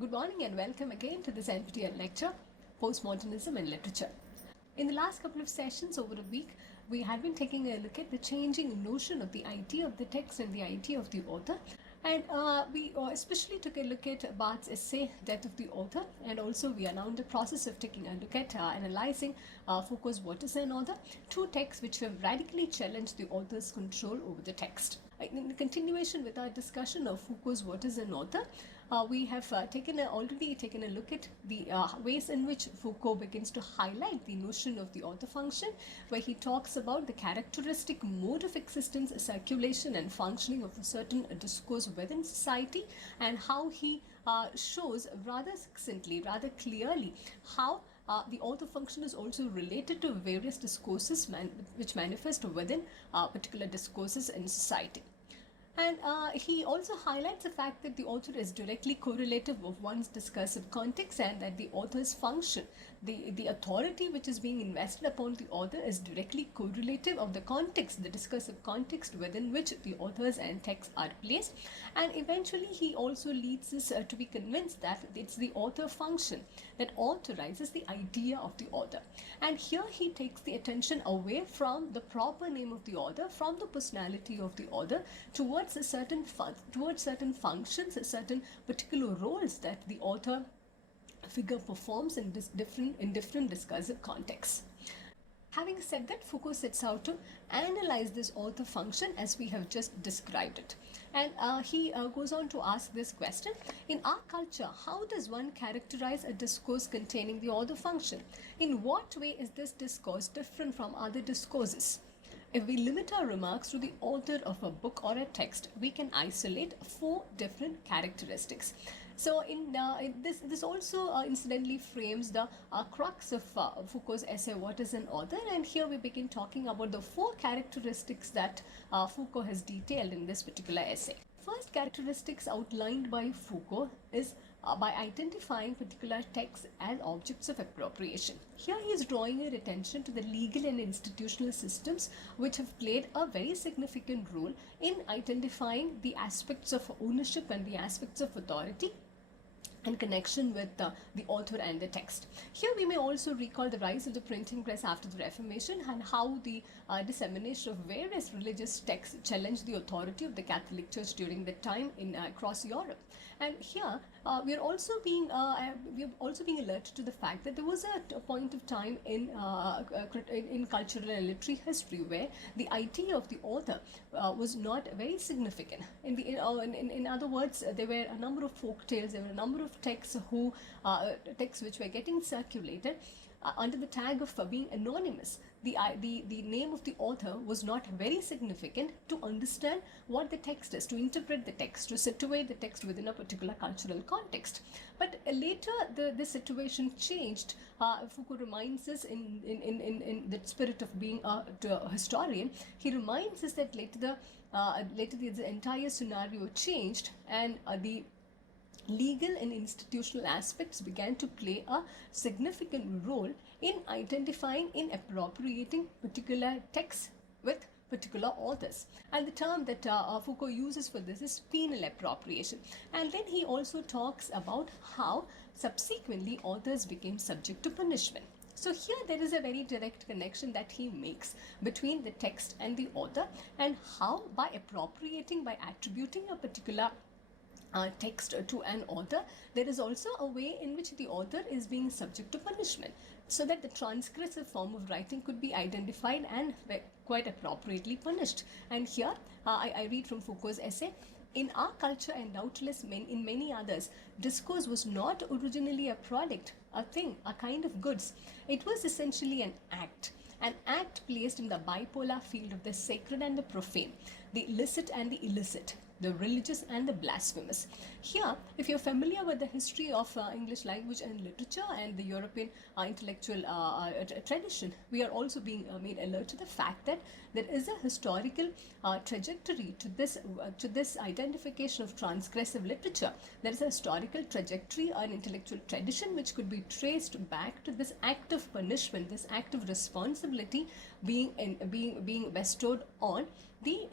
Good morning and welcome again to this NPTEL lecture, Postmodernism in Literature. In the last couple of sessions over a week, we had been taking a look at the changing notion of the idea of the text and the idea of the author. And we especially took a look at Barthes' essay, Death of the Author, and also we are now in the process of taking a look at analyzing Foucault's What is an Author, two texts which have radically challenged the author's control over the text. In continuation with our discussion of Foucault's What is an Author, we have already taken a look at the ways in which Foucault begins to highlight the notion of the author function, where he talks about the characteristic mode of existence, circulation and functioning of a certain discourse within society, and how he shows rather succinctly, rather clearly, how the author function is also related to various discourses which manifest within particular discourses in society. And he also highlights the fact that the author is directly correlative of one's discursive context, and that the author's function, the authority which is being invested upon the author, is directly correlative of the context, the discursive context within which the authors and texts are placed. And eventually he also leads us to be convinced that it's the author function that authorizes the idea of the author. And here he takes the attention away from the proper name of the author, from the personality of the author, towards certain functions, certain particular roles that the author figure performs in different discursive contexts. Having said that, Foucault sets out to analyze this author function as we have just described it. And he goes on to ask this question: in our culture, how does one characterize a discourse containing the author function? In what way is this discourse different from other discourses? If we limit our remarks to the author of a book or a text, we can isolate four different characteristics. So this also incidentally frames the crux of Foucault's essay, What is an Author? And here we begin talking about the four characteristics that Foucault has detailed in this particular essay. First characteristics outlined by Foucault is by identifying particular texts as objects of appropriation. Here he is drawing your attention to the legal and institutional systems which have played a very significant role in identifying the aspects of ownership and the aspects of authority in connection with the author and the text. Here we may also recall the rise of the printing press after the Reformation, and how the dissemination of various religious texts challenged the authority of the Catholic Church during that time across Europe. And here we are also being alerted to the fact that there was a point of time in cultural and literary history where the idea of the author was not very significant. In other words, there were a number of folk tales, there were a number of texts which were getting circulated under the tag of being anonymous. The name of the author was not very significant to understand what the text is, to interpret the text, to situate the text within a particular cultural context. But later the situation changed. Foucault reminds us, in the spirit of being a historian, he reminds us that later the entire scenario changed, and the legal and institutional aspects began to play a significant role in identifying, in appropriating particular texts with particular authors. And the term that Foucault uses for this is penal appropriation. And then he also talks about how subsequently authors became subject to punishment. So here there is a very direct connection that he makes between the text and the author, and how by appropriating, by attributing a particular text to an author, there is also a way in which the author is being subject to punishment, so that the transgressive form of writing could be identified and quite appropriately punished. And here I read from Foucault's essay: in our culture, and doubtless in many others, discourse was not originally a product, a thing, a kind of goods. It was essentially an act placed in the bipolar field of the sacred and the profane, the illicit and the illicit, the religious and the blasphemous. Here, if you're familiar with the history of English language and literature and the European intellectual tradition, we are also being made alert to the fact that there is a historical trajectory to this identification of transgressive literature. There is a historical trajectory, an intellectual tradition which could be traced back to this act of punishment, this act of responsibility being bestowed on the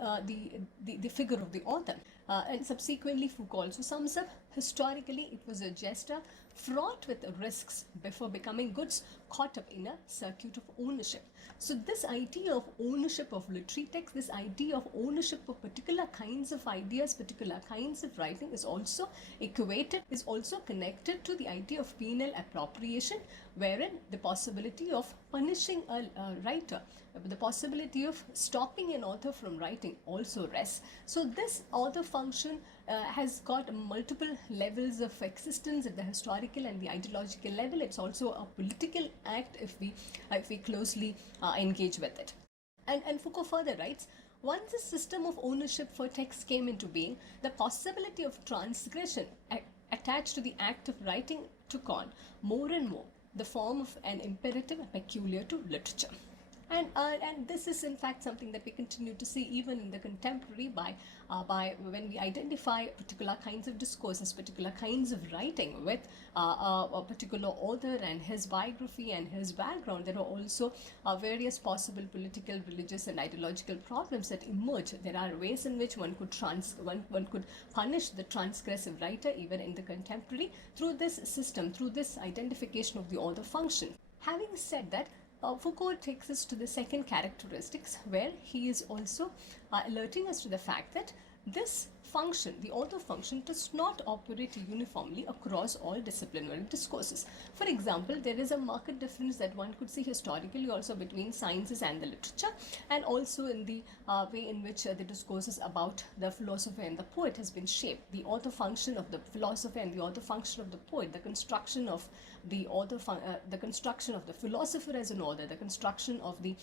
figure of the author. and subsequently Foucault also sums up, historically it was a gesture fraught with risks before becoming goods caught up in a circuit of ownership. So this idea of ownership of literary text, this idea of ownership of particular kinds of ideas, particular kinds of writing is also equated, is also connected to the idea of penal appropriation, wherein the possibility of punishing a writer, the possibility of stopping an author from writing also rests. So this author function has got multiple levels of existence at the historical and the ideological level. It's also a political act if we closely engage with it. And Foucault further writes, once the system of ownership for text came into being, the possibility of transgression attached to the act of writing took on more and more the form of an imperative peculiar to literature. And this is in fact something that we continue to see even in the contemporary by when we identify particular kinds of discourses, particular kinds of writing with a particular author and his biography and his background. There are also various possible political, religious and ideological problems that emerge. There are ways in which one could punish the transgressive writer even in the contemporary through this system, through this identification of the author function. Having said that, Foucault takes us to the second characteristics, where he is also alerting us to the fact that this function, the author function, does not operate uniformly across all disciplinary discourses. For example, there is a marked difference that one could see historically also between sciences and the literature, and also in the way in which the discourses about the philosopher and the poet has been shaped. The author function of the philosopher and the author function of the poet, the construction of the author, the construction of the philosopher as an author, the construction of the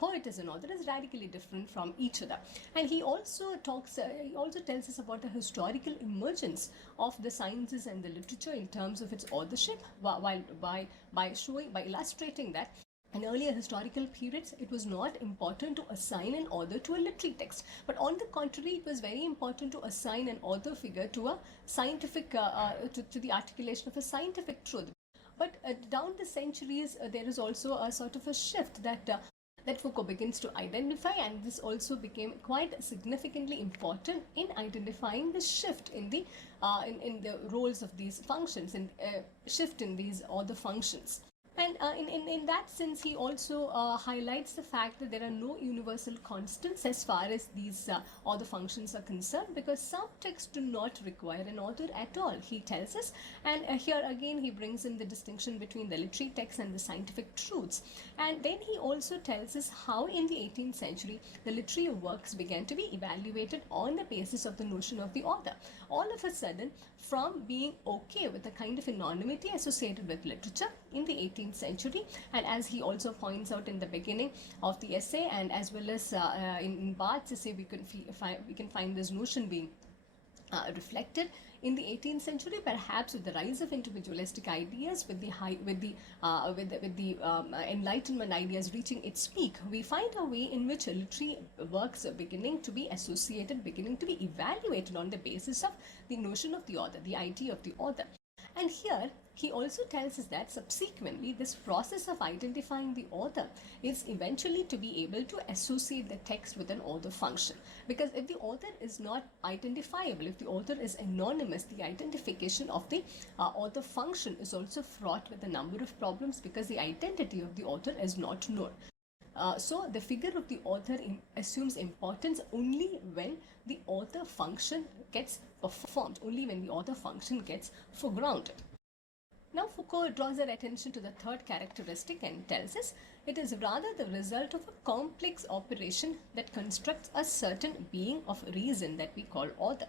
poet as an author is radically different from each other. And he also tells us about the historical emergence of the sciences and the literature in terms of its authorship, while by illustrating that in earlier historical periods, it was not important to assign an author to a literary text, but on the contrary, it was very important to assign an author figure to a scientific, to the articulation of a scientific truth. But down the centuries, there is also a sort of a shift that Foucault begins to identify, and this also became quite significantly important in identifying the shift in the roles of these functions, and shift in these author functions. And in that sense, he also highlights the fact that there are no universal constants as far as these author functions are concerned, because some texts do not require an author at all, he tells us. And here again, he brings in the distinction between the literary texts and the scientific truths. And then he also tells us how in the 18th century, the literary works began to be evaluated on the basis of the notion of the author. All of a sudden, from being okay with the kind of anonymity associated with literature in the 18th century, and as he also points out in the beginning of the essay, and as well as in Barthes' essay, we can find this notion being reflected in the 18th century, perhaps with the rise of individualistic ideas, with the Enlightenment ideas reaching its peak. We find a way in which literary works are beginning to be associated, beginning to be evaluated on the basis of the notion of the author, the idea of the author. And here, he also tells us that subsequently, this process of identifying the author is eventually to be able to associate the text with an author function. Because if the author is not identifiable, if the author is anonymous, the identification of the author function is also fraught with a number of problems, because the identity of the author is not known. So the figure of the author assumes importance only when the author function gets performed, only when the author function gets foregrounded. Now Foucault draws our attention to the third characteristic and tells us it is rather the result of a complex operation that constructs a certain being of reason that we call author.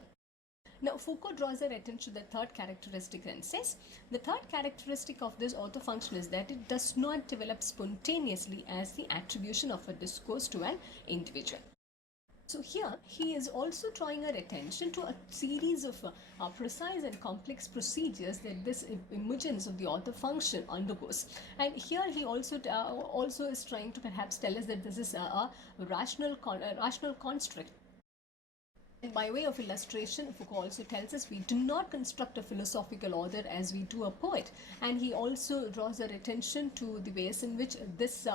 Now Foucault draws our attention to the third characteristic and says the third characteristic of this author function is that it does not develop spontaneously as the attribution of a discourse to an individual. So here he is also drawing our attention to a series of precise and complex procedures that this emergence of the author function undergoes. And here he also is trying to perhaps tell us that this is a rational construct. And by way of illustration, Foucault also tells us we do not construct a philosophical author as we do a poet. And he also draws our attention to the ways in which this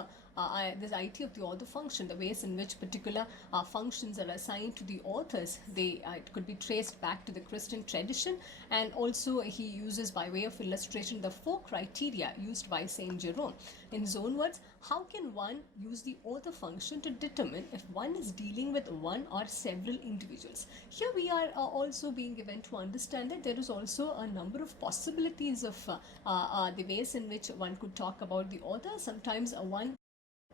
this idea of the author function, the ways in which particular functions are assigned to the authors. It could be traced back to the Christian tradition, and also he uses, by way of illustration, the 4 criteria used by Saint Jerome. In his own words, how can one use the author function to determine if one is dealing with one or several individuals? Here we are also being given to understand that there is also a number of possibilities of the ways in which one could talk about the author. Sometimes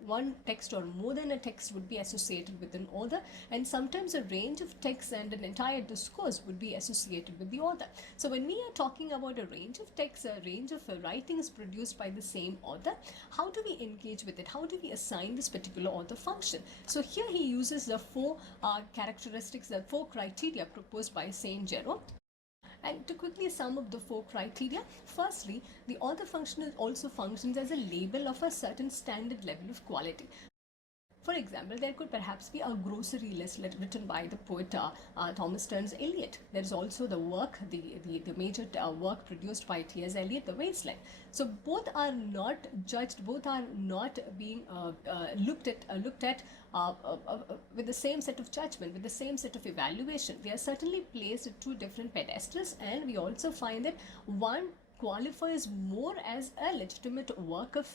one text or more than a text would be associated with an author, and sometimes a range of texts and an entire discourse would be associated with the author. So when we are talking about a range of texts, a range of writings produced by the same author, how do we engage with it? How do we assign this particular author function? So here he uses the 4 characteristics, the 4 criteria proposed by Saint Jerome. And to quickly sum up the 4 criteria, firstly, the author function also functions as a label of a certain standard level of quality. For example, there could perhaps be a grocery list written by the poet Thomas Stearns Eliot. There is also the work, the major work produced by T.S. Eliot, The Wasteland. So both are not judged, both are not being looked at with the same set of judgment, with the same set of evaluation. They are certainly placed at 2 different pedestals, and we also find that one qualifies more as a legitimate work of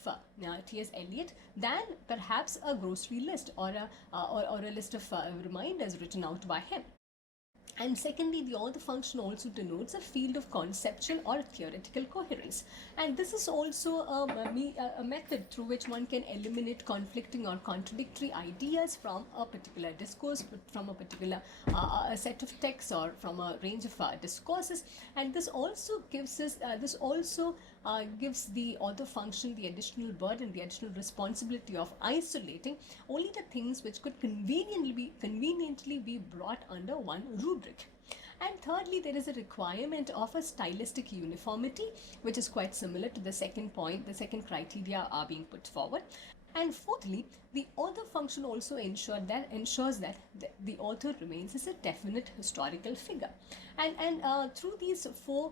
T.S. Eliot than perhaps a grocery list or a list of reminders written out by him. And secondly, the author function also denotes a field of conceptual or theoretical coherence. And this is also a method through which one can eliminate conflicting or contradictory ideas from a particular discourse, from a particular a set of texts, or from a range of discourses. And this also gives us, gives the author function the additional burden, the additional responsibility of isolating only the things which could conveniently be brought under one rubric. And thirdly, there is a requirement of a stylistic uniformity, which is quite similar to the second point, the second criteria are being put forward. And fourthly, the author function also ensures that the author remains as a definite historical figure. And through these 4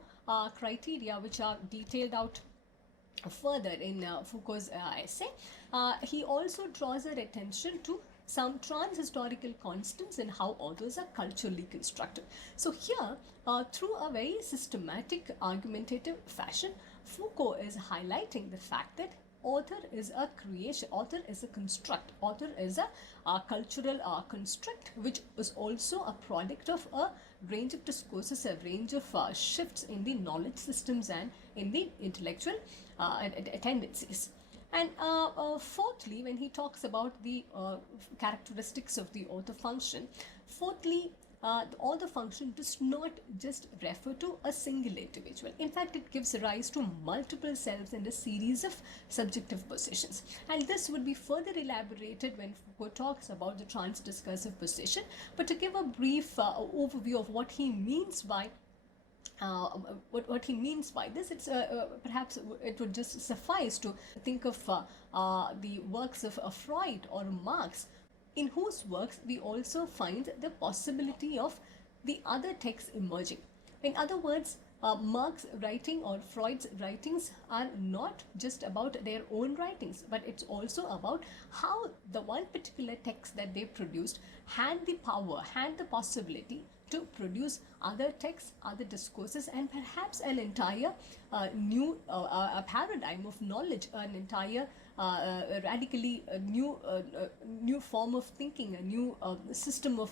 criteria, which are detailed out further in Foucault's essay, he also draws our attention to some trans-historical constants in how authors are culturally constructed. So here, through a very systematic argumentative fashion, Foucault is highlighting the fact that author is a creation, author is a construct, author is a cultural construct, which is also a product of a range of discourses, a range of shifts in the knowledge systems and in the intellectual tendencies. And fourthly, when he talks about the characteristics of the author function, fourthly, the author function does not just refer to a single individual. In fact, it gives rise to multiple selves and a series of subjective positions. And this would be further elaborated when Foucault talks about the trans-discursive position. But to give a brief overview of what he means by what he means by this, it's perhaps it would just suffice to think of the works of Freud or Marx, in whose works we also find the possibility of the other texts emerging. In other words, Marx's writing or Freud's writings are not just about their own writings, but it's also about how the one particular text that they produced had the power, had the possibility to produce other texts, other discourses, and perhaps an entire new paradigm of knowledge, an entire radically new form of thinking, a new system of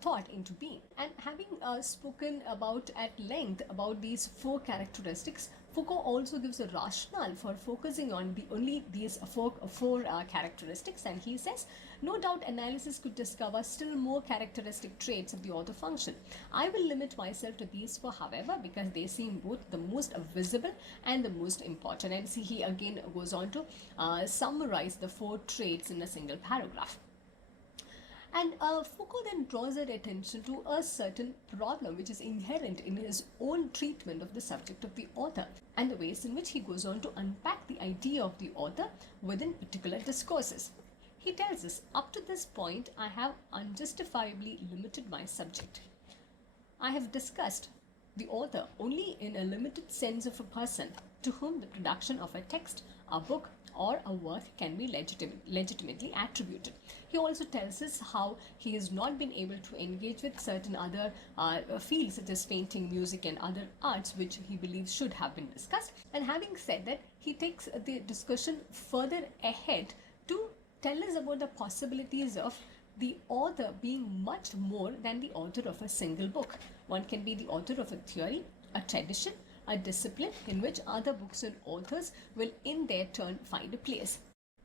thought into being. And having spoken about at length about these 4 characteristics, Foucault also gives a rationale for focusing on only these four characteristics, and he says, no doubt analysis could discover still more characteristic traits of the author function. I will limit myself to these 4, however, because they seem both the most visible and the most important. And see, he again goes on to summarize the 4 traits in a single paragraph. And Foucault then draws our attention to a certain problem which is inherent in his own treatment of the subject of the author, and the ways in which he goes on to unpack the idea of the author within particular discourses. He tells us, up to this point, I have unjustifiably limited my subject. I have discussed the author only in a limited sense of a person to whom the production of a text, a book, or a work can be legitimately attributed. He also tells us how he has not been able to engage with certain other fields such as painting, music, and other arts which he believes should have been discussed. And having said that, he takes the discussion further ahead to tell us about the possibilities of the author being much more than the author of a single book. One can be the author of a theory, a tradition, a discipline in which other books and authors will in their turn find a place.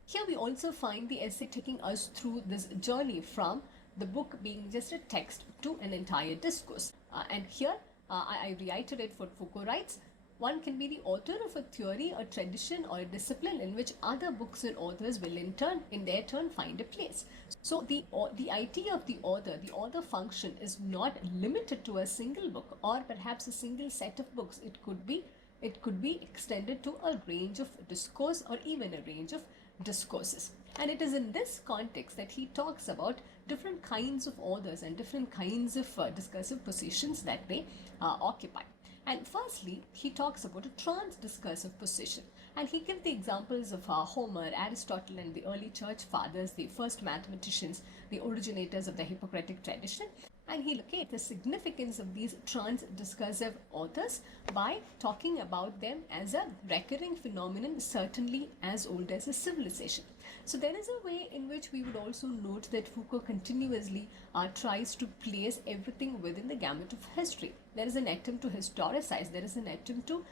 Here we also find the essay taking us through this journey from the book being just a text to an entire discourse. And here I reiterate what Foucault writes. One can be the author of a theory, a tradition, or a discipline in which other books and authors will in their turn find a place. So the idea of the author function is not limited to a single book or perhaps a single set of books. It could be extended to a range of discourse or even a range of discourses. And it is in this context that he talks about different kinds of authors and different kinds of discursive positions that they occupy. And firstly, he talks about a trans-discursive position. And he gives the examples of Homer, Aristotle, and the early church fathers, the first mathematicians, the originators of the Hippocratic tradition. And he locates the significance of these trans-discursive authors by talking about them as a recurring phenomenon, certainly as old as a civilization. So there is a way in which we would also note that Foucault continuously tries to place everything within the gamut of history. There is an attempt to historicize, there is an attempt to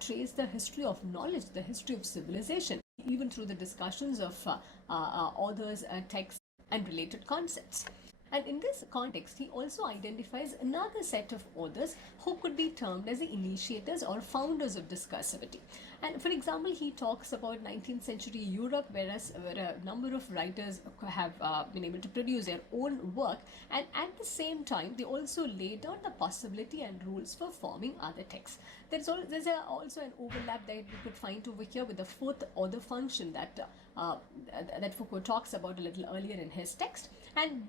trace the history of knowledge, the history of civilization, even through the discussions of authors, texts, and related concepts. And in this context, he also identifies another set of authors who could be termed as the initiators or founders of discursivity. And for example, he talks about 19th century Europe, where a number of writers have been able to produce their own work, and at the same time, they also lay down the possibility and rules for forming other texts. There's also an overlap that we could find over here with the fourth author function that Foucault talks about a little earlier in his text. And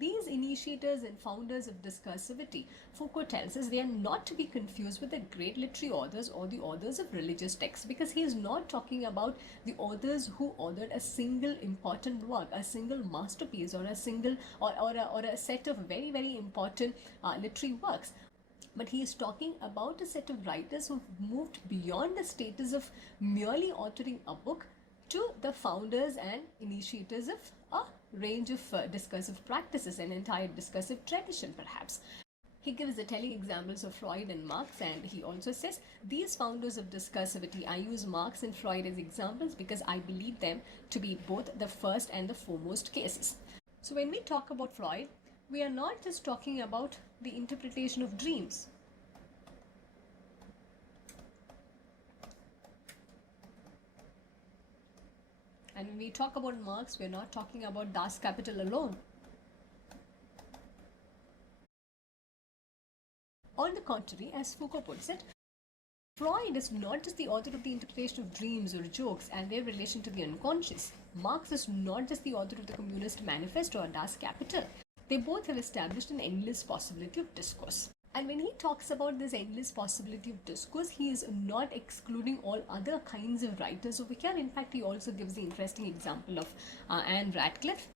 these initiators and founders of discursivity, Foucault tells us, they are not to be confused with the great literary authors or the authors of religious texts, because he is not talking about the authors who authored a single important work, a single masterpiece, or a single or a set of very, very important literary works. But he is talking about a set of writers who moved beyond the status of merely authoring a book to the founders and initiators of a range of discursive practices, an entire discursive tradition perhaps. He gives the telling examples of Freud and Marx, and he also says, these founders of discursivity, I use Marx and Freud as examples because I believe them to be both the first and the foremost cases. So when we talk about Freud, we are not just talking about the interpretation of dreams. And when we talk about Marx, we are not talking about Das Kapital alone. On the contrary, as Foucault puts it, Freud is not just the author of the interpretation of dreams or jokes and their relation to the unconscious. Marx is not just the author of the Communist Manifesto or Das Kapital. They both have established an endless possibility of discourse. And when he talks about this endless possibility of discourse, he is not excluding all other kinds of writers over here. In fact, he also gives the interesting example of Anne Radcliffe,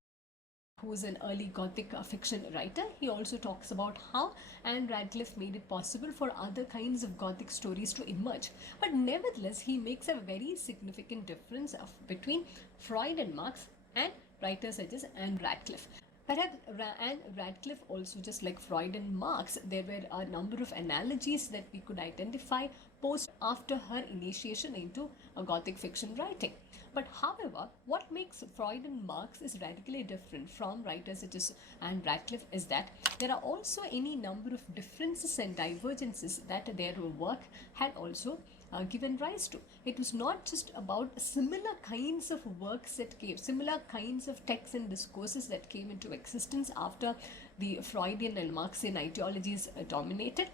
who is an early Gothic fiction writer. He also talks about how Anne Radcliffe made it possible for other kinds of Gothic stories to emerge. But nevertheless, he makes a very significant difference between Freud and Marx and writers such as Anne Radcliffe. Perhaps Anne Radcliffe also, just like Freud and Marx, there were a number of analogies that we could identify after her initiation into a Gothic fiction writing. But however, what makes Freud and Marx is radically different from writers such as Anne Radcliffe is that there are also any number of differences and divergences that their work had also given rise to. It was not just about similar kinds of works that came, similar kinds of texts and discourses that came into existence after the Freudian and Marxian ideologies dominated,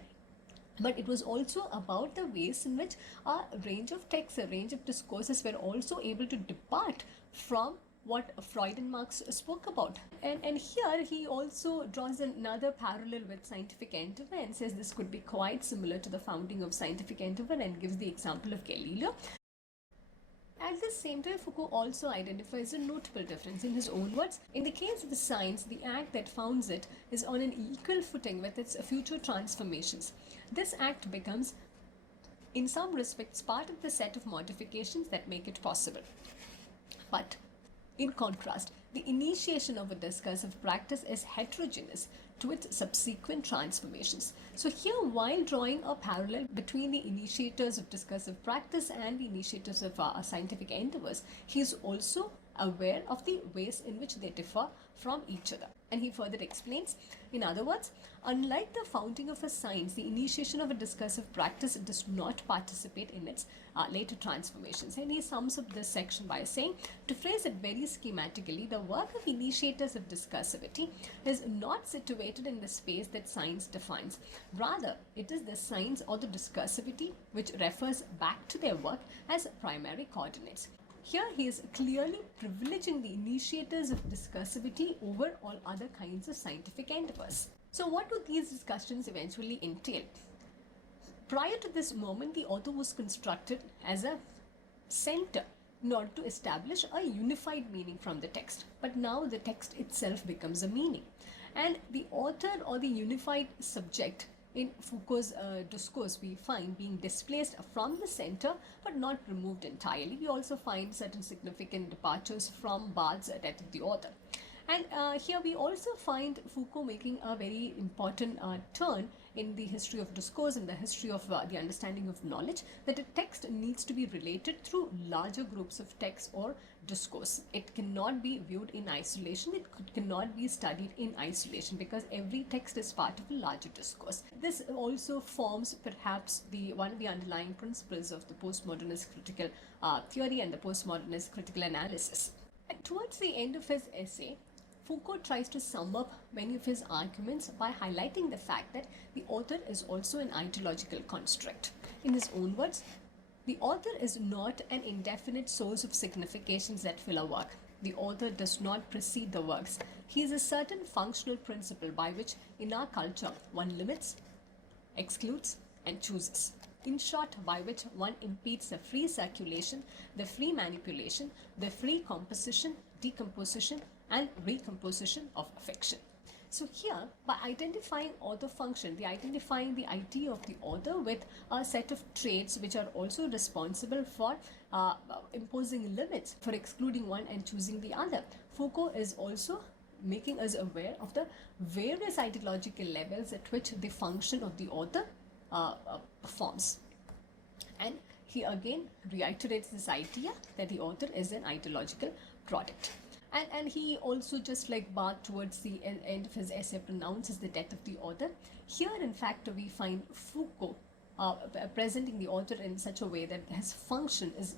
but it was also about the ways in which a range of texts, a range of discourses were also able to depart from what Freud and Marx spoke about. And here he also draws another parallel with scientific endeavor and says this could be quite similar to the founding of scientific endeavor, and gives the example of Galileo. At the same time, Foucault also identifies a notable difference. In his own words, in the case of the science, the act that founds it is on an equal footing with its future transformations. This act becomes, in some respects, part of the set of modifications that make it possible. But in contrast, the initiation of a discursive practice is heterogeneous to its subsequent transformations. So here, while drawing a parallel between the initiators of discursive practice and the initiators of scientific endeavors, he is also aware of the ways in which they differ from each other. And he further explains, in other words, unlike the founding of a science, the initiation of a discursive practice does not participate in its later transformations. And he sums up this section by saying, to phrase it very schematically, the work of initiators of discursivity is not situated in the space that science defines. Rather, it is the science or the discursivity which refers back to their work as primary coordinates. Here he is clearly privileging the initiators of discursivity over all other kinds of scientific endeavors. So what do these discussions eventually entail? Prior to this moment, the author was constructed as a center in order to establish a unified meaning from the text. But now the text itself becomes a meaning. And the author, or the unified subject, in Foucault's discourse, we find being displaced from the center but not removed entirely. We also find certain significant departures from Barthes' Death of the Author. And here we also find Foucault making a very important turn in the history of discourse, in the history of the understanding of knowledge, that a text needs to be related through larger groups of text or discourse. It cannot be viewed in isolation, it cannot be studied in isolation, because every text is part of a larger discourse. This also forms perhaps one of the underlying principles of the postmodernist critical theory and the postmodernist critical analysis. And towards the end of his essay, Foucault tries to sum up many of his arguments by highlighting the fact that the author is also an ideological construct. In his own words, the author is not an indefinite source of significations that fill a work. The author does not precede the works. He is a certain functional principle by which, in our culture, one limits, excludes, and chooses. In short, by which one impedes the free circulation, the free manipulation, the free composition, decomposition, and recomposition of fiction. So here, by identifying author function, identifying the idea of the author with a set of traits which are also responsible for imposing limits, for excluding one and choosing the other, Foucault is also making us aware of the various ideological levels at which the function of the author performs. And he again reiterates this idea that the author is an ideological product. And he also, just like Barthes towards the end of his essay, pronounces the death of the author. Here, in fact, we find Foucault presenting the author in such a way that his function is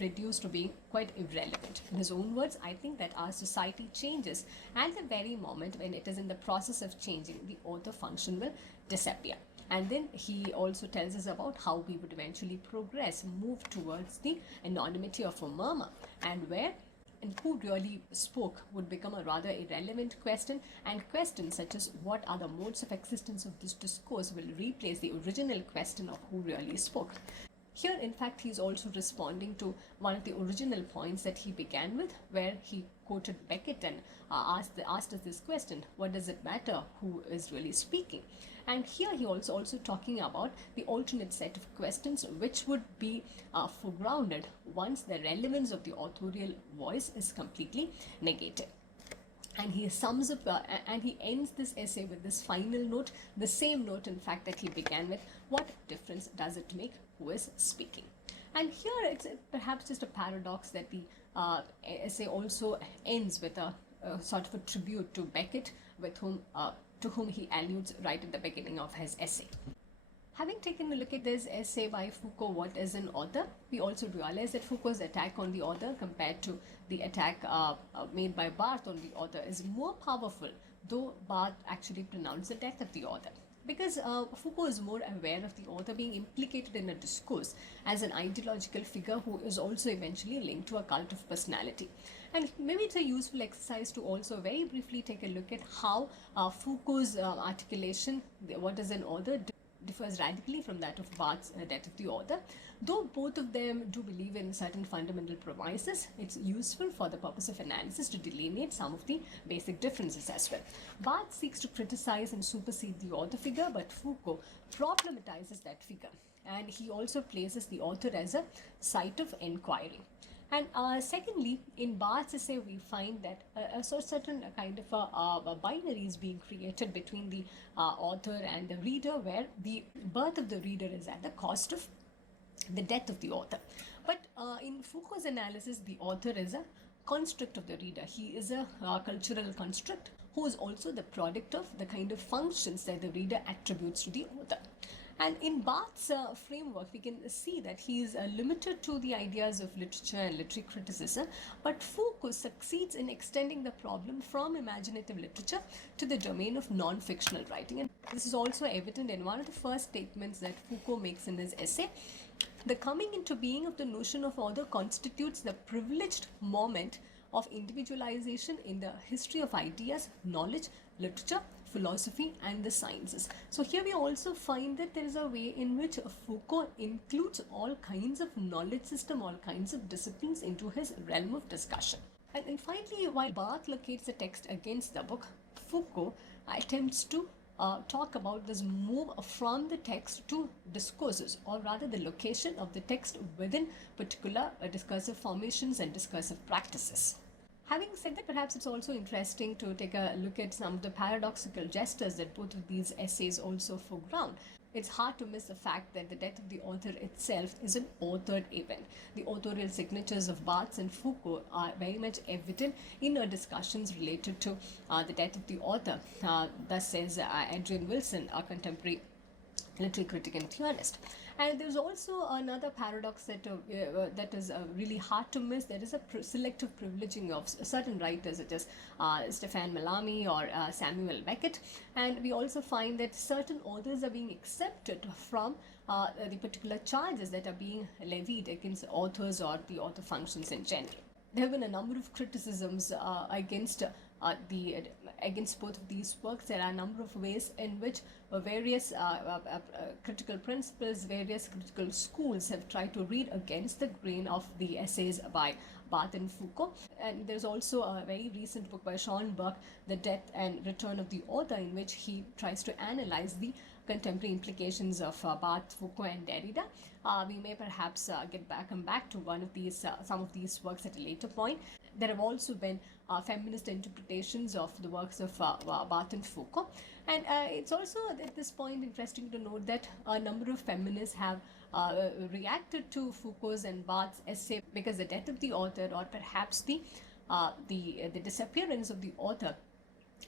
reduced to being quite irrelevant. In his own words, I think that our society changes at the very moment when it is in the process of changing, the author function will disappear. And then he also tells us about how we would eventually progress, move towards the anonymity of a murmur, and where and who really spoke would become a rather irrelevant question, and questions such as what are the modes of existence of this discourse will replace the original question of who really spoke. Here, in fact, he is also responding to one of the original points that he began with, where he quoted Beckett and asked us this question: what does it matter who is really speaking? And here he also talking about the alternate set of questions which would be foregrounded once the relevance of the authorial voice is completely negated. And he sums up and he ends this essay with this final note, the same note in fact that he began with: what difference does it make who is speaking? And here it's perhaps just a paradox that the essay also ends with a sort of a tribute to Beckett, to whom he alludes right at the beginning of his essay. Having taken a look at this essay by Foucault, what is an author, we also realize that Foucault's attack on the author compared to the attack made by Barthes on the author is more powerful, though Barthes actually pronounced the death of the author. because Foucault is more aware of the author being implicated in a discourse as an ideological figure who is also eventually linked to a cult of personality. And maybe it's a useful exercise to also very briefly take a look at how Foucault's articulation, what is an author, differs radically from that of Barthes' Death of the Author. Though both of them do believe in certain fundamental premises, it's useful for the purpose of analysis to delineate some of the basic differences as well. Barthes seeks to criticize and supersede the author figure, but Foucault problematizes that figure, and he also places the author as a site of inquiry. And secondly, in Barthes' essay, we find that a certain kind of a binary is being created between the author and the reader, where the birth of the reader is at the cost of the death of the author. But in Foucault's analysis, the author is a construct of the reader. He is a cultural construct who is also the product of the kind of functions that the reader attributes to the author. And in Barthes' framework, we can see that he is limited to the ideas of literature and literary criticism, but Foucault succeeds in extending the problem from imaginative literature to the domain of non-fictional writing. And this is also evident in one of the first statements that Foucault makes in his essay. The coming into being of the notion of author constitutes the privileged moment of individualization in the history of ideas, knowledge, literature, philosophy, and the sciences. So here we also find that there is a way in which Foucault includes all kinds of knowledge system, all kinds of disciplines into his realm of discussion. And finally, while Barthes locates the text against the book, Foucault attempts to talk about this move from the text to discourses, or rather the location of the text within particular discursive formations and discursive practices. Having said that, perhaps it's also interesting to take a look at some of the paradoxical gestures that both of these essays also foreground. It's hard to miss the fact that the death of the author itself is an authored event. The authorial signatures of Barthes and Foucault are very much evident in our discussions related to the death of the author. Thus says Adrian Wilson, a contemporary literary critic and theorist. And there's also another paradox that is really hard to miss. There is a selective privileging of certain writers, such as Stefan Mallarmé or Samuel Beckett. And we also find that certain authors are being exempted from the particular charges that are being levied against authors or the author functions in general. There have been a number of criticisms against both of these works. There are a number of ways in which various critical principles, various critical schools have tried to read against the grain of the essays by Barthes and Foucault. And there's also a very recent book by Sean Burke, The Death and Return of the Author, in which he tries to analyze the contemporary implications of Barthes, Foucault, and Derrida. We may perhaps come back to some of these works at a later point. There have also been feminist interpretations of the works of Barthes and Foucault. And it's also at this point interesting to note that a number of feminists have reacted to Foucault's and Barthes' essay because the death of the author, or perhaps the disappearance of the author,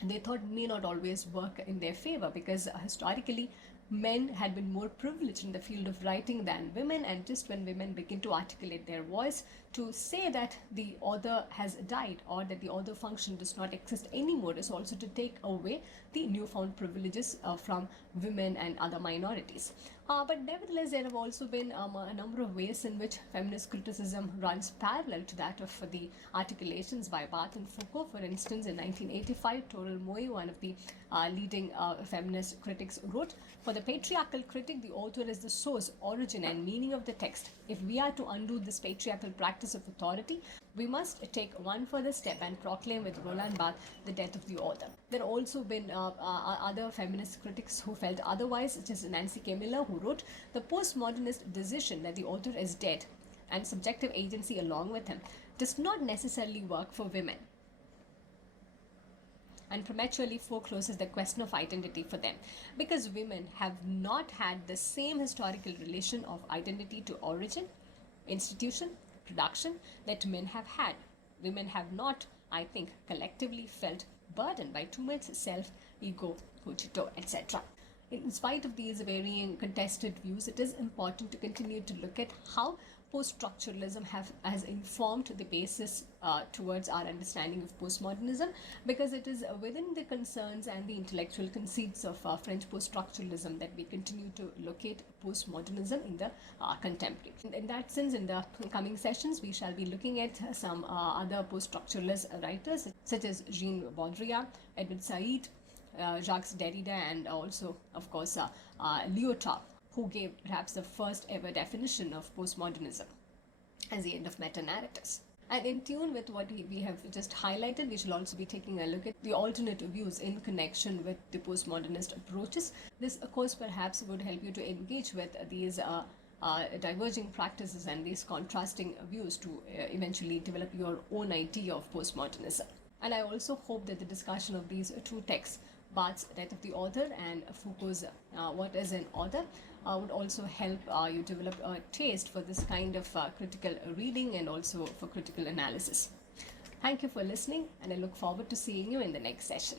they thought may not always work in their favor, because historically men had been more privileged in the field of writing than women, and just when women begin to articulate their voice, to say that the author has died or that the author function does not exist anymore is also to take away the newfound privileges from women and other minorities. But nevertheless, there have also been a number of ways in which feminist criticism runs parallel to that of the articulations by Barthes and Foucault. For instance, in 1985, Toril Moi, one of the leading feminist critics, wrote, "For the patriarchal critic, the author is the source, origin, and meaning of the text. If we are to undo this patriarchal practice of authority, we must take one further step and proclaim with Roland Barthes the death of the author." There have also been other feminist critics who felt otherwise, such as Nancy K. Miller, who wrote, "The postmodernist decision that the author is dead and subjective agency along with him does not necessarily work for women, and prematurely forecloses the question of identity for them, because women have not had the same historical relation of identity to origin, institution, production that men have had. Women have not, I think, collectively felt burdened by too much self, ego, cogito, etc." In spite of these varying contested views, it is important to continue to look at how post-structuralism has informed the basis towards our understanding of postmodernism, because it is within the concerns and the intellectual conceits of French post-structuralism that we continue to locate postmodernism in the contemporary. In that sense, in the coming sessions, we shall be looking at some other post-structuralist writers such as Jean Baudrillard, Edward Said, Jacques Derrida, and also, of course, Lyotard, who gave perhaps the first ever definition of postmodernism as the end of meta-narratives. And in tune with what we have just highlighted, we shall also be taking a look at the alternate views in connection with the postmodernist approaches. This, of course, perhaps would help you to engage with these diverging practices and these contrasting views to eventually develop your own idea of postmodernism. And I also hope that the discussion of these two texts, Barthes' Death of the Author and Foucault's What is an Author, would also help you develop a taste for this kind of critical reading and also for critical analysis. Thank you for listening, and I look forward to seeing you in the next session.